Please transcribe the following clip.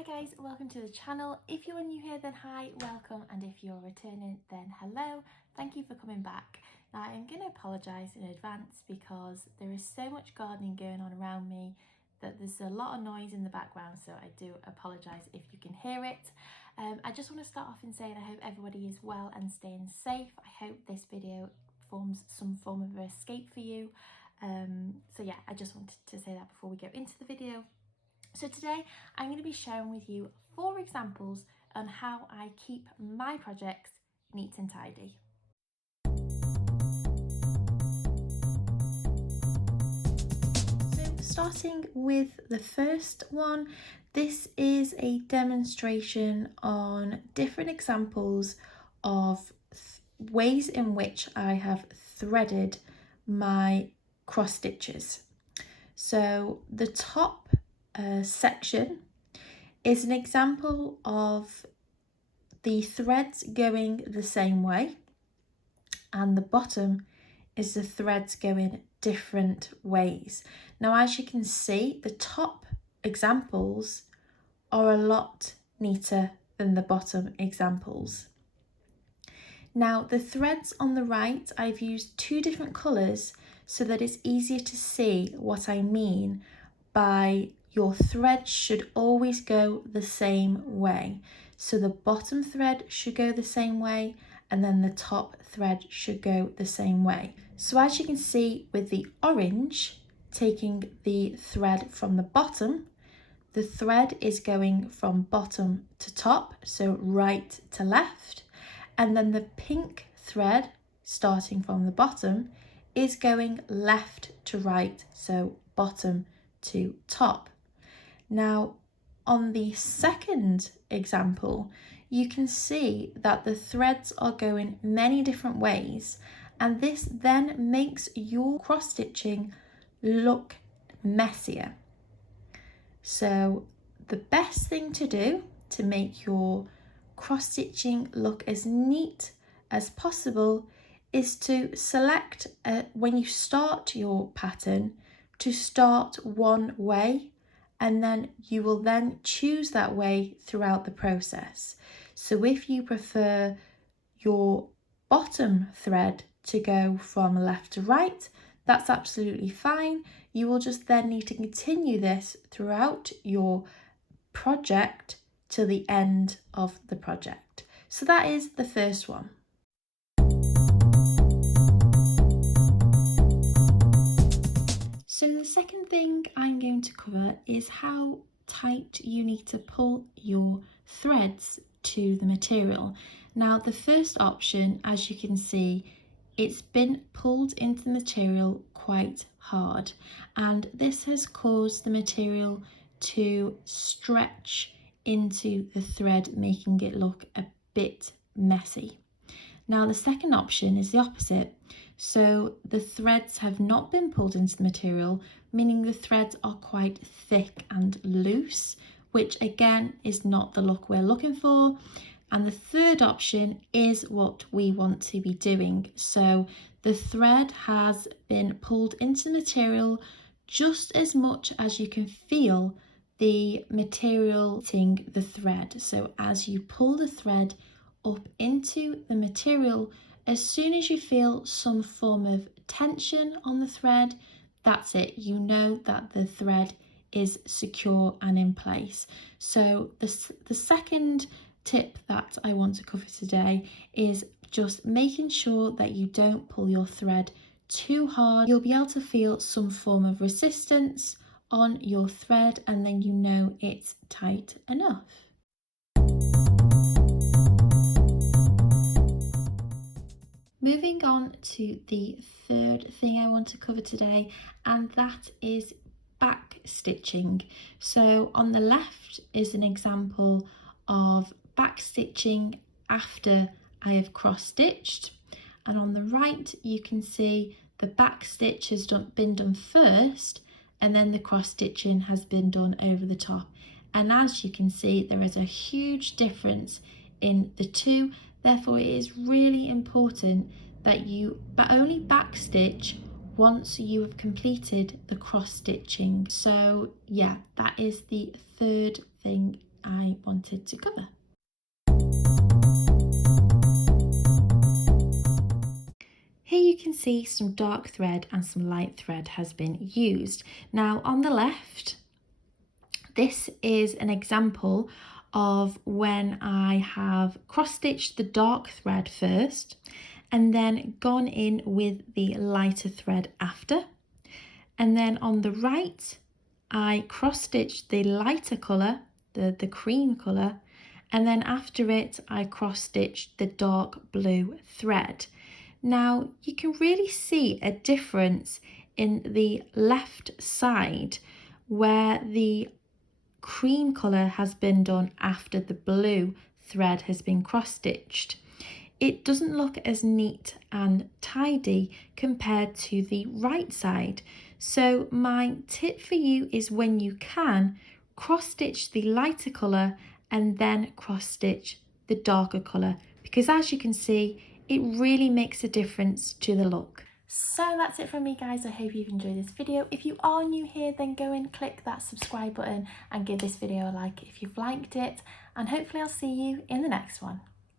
Hi guys, welcome to the channel. If you're new here then hi, welcome, and if you're returning then hello. Thank you for coming back. Now I'm going to apologise in advance because there is so much gardening going on around me that there's a lot of noise in the background, so I do apologise if you can hear it. I just want to start off in saying I hope everybody is well and staying safe. I hope this video forms some form of escape for you. So yeah, I just wanted to say that before we go into the video. So today I'm going to be sharing with you 4 examples on how I keep my projects neat and tidy. So starting with the first one, this is a demonstration on different examples of ways in which I have threaded my cross stitches. So the top section is an example of the threads going the same way, and the bottom is the threads going different ways. Now, as you can see, the top examples are a lot neater than the bottom examples. Now, the threads on the right, I've used 2 different colours so that it's easier to see what I mean by your thread should always go the same way. So the bottom thread should go the same way, and then the top thread should go the same way. So as you can see with the orange, taking the thread from the bottom, the thread is going from bottom to top, so right to left, and then the pink thread starting from the bottom is going left to right, so bottom to top. Now, on the second example, you can see that the threads are going many different ways, and this then makes your cross stitching look messier. So the best thing to do to make your cross stitching look as neat as possible is to select when you start your pattern to start one way, and then you will then choose that way throughout the process. So if you prefer your bottom thread to go from left to right, that's absolutely fine. You will just then need to continue this throughout your project till the end of the project. So that is the first one. So the second thing I'm going to cover is how tight you need to pull your threads to the material. Now, the first option, as you can see, it's been pulled into the material quite hard, and this has caused the material to stretch into the thread, making it look a bit messy. Now, the second option is the opposite. So the threads have not been pulled into the material, meaning the threads are quite thick and loose, which again is not the look we're looking for. And the third option is what we want to be doing. So the thread has been pulled into the material just as much as you can feel the material hitting the thread. So as you pull the thread up into the material, as soon as you feel some form of tension on the thread, that's it. You know that the thread is secure and in place. So the second tip that I want to cover today is just making sure that you don't pull your thread too hard. You'll be able to feel some form of resistance on your thread, and then you know it's tight enough. Moving on to the third thing I want to cover today, and that is back stitching. So on the left is an example of back stitching after I have cross stitched, and on the right you can see the back stitch has been done first, and then the cross stitching has been done over the top. And as you can see, there is a huge difference in the two. Therefore, it is really important that you only backstitch once you have completed the cross stitching. So yeah, that is the third thing I wanted to cover. Here you can see some dark thread and some light thread has been used. Now on the left, this is an example of when I have cross-stitched the dark thread first and then gone in with the lighter thread after. And then on the right, I cross-stitched the lighter colour, the cream colour, and then after it I cross-stitched the dark blue thread. Now you can really see a difference in the left side where the cream colour has been done after the blue thread has been cross-stitched. It doesn't look as neat and tidy compared to the right side. So my tip for you is, when you can, cross-stitch the lighter colour and then cross-stitch the darker colour, because as you can see, it really makes a difference to the look. So that's it from me, guys. I hope you've enjoyed this video. If you are new here, then go and click that subscribe button and give this video a like if you've liked it, and hopefully I'll see you in the next one.